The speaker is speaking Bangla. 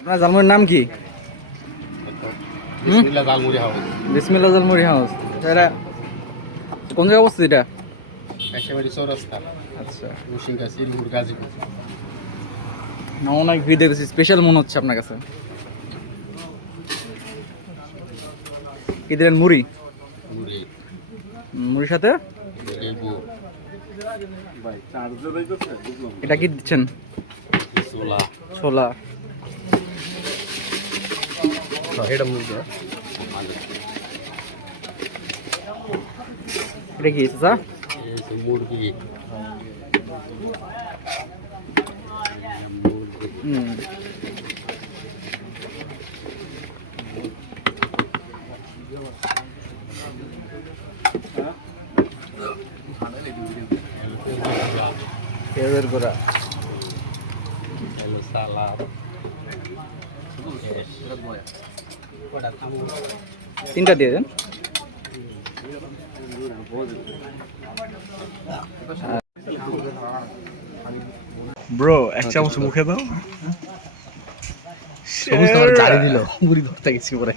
আপনার জালমুড়ির নাম কি? বিসমিল্লাহ জালমুড়ি হাউস। বিসমিল্লাহ জালমুড়ি হাউস। এটা কোন জায়গায় অবস্থিত এটা? একেবারে চৌরাস্তা, আচ্ছা, মুশিঙ্গা, শিলপুর, গাজীপুর। অনেক ভিড় দেখতেছি, স্পেশাল মনে হচ্ছে আপনার কাছে। কি দিলেন? মুড়ি? মুড়ি, মুড়ির সাথে লেবু, এটা কি দিচ্ছেন? ছোলা। ছোলা। এটা মুড়ি, এটা কি চাচা? মুরগি। হুম, পেঁয়াজের গোড়া। সালাদ। তিনটা দিয়ে দেন। ব্রো এক চামচ মুখে দাও। জারি দিল মুড়ি ধরতে গেছি পরে।